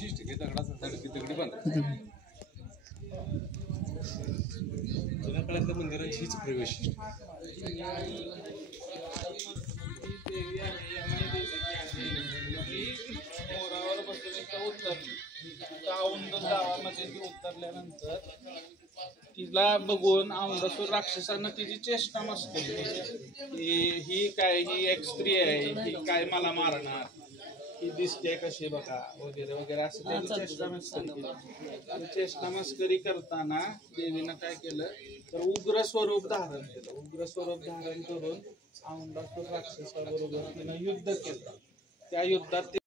वैशिष्ट्य आहे दगडाचं दगडी बांधतात. जुन्या काळातल्या मंदिरांची हीच वैशिष्ट्य. मोरावर बसलेली उतरली औंध गावामध्ये ती उतरल्यानंतर तिला बघून औंधासूर राक्षसानं तिची चेष्टा मस्ती केली. ही काय, ही एक स्त्री आहे, ही काय मला मारणार, ही दिसते कशी बघा वगैरे वगैरे असं त्याची चेष्टा मस्करी केली. चेष्टा मस्करी करताना देवीनं काय केलं तर उग्र स्वरूप धारण केलं. उग्र स्वरूप धारण करून औंधासूर राक्षसाबरोबर तिनं युद्ध केलं. त्या युद्धात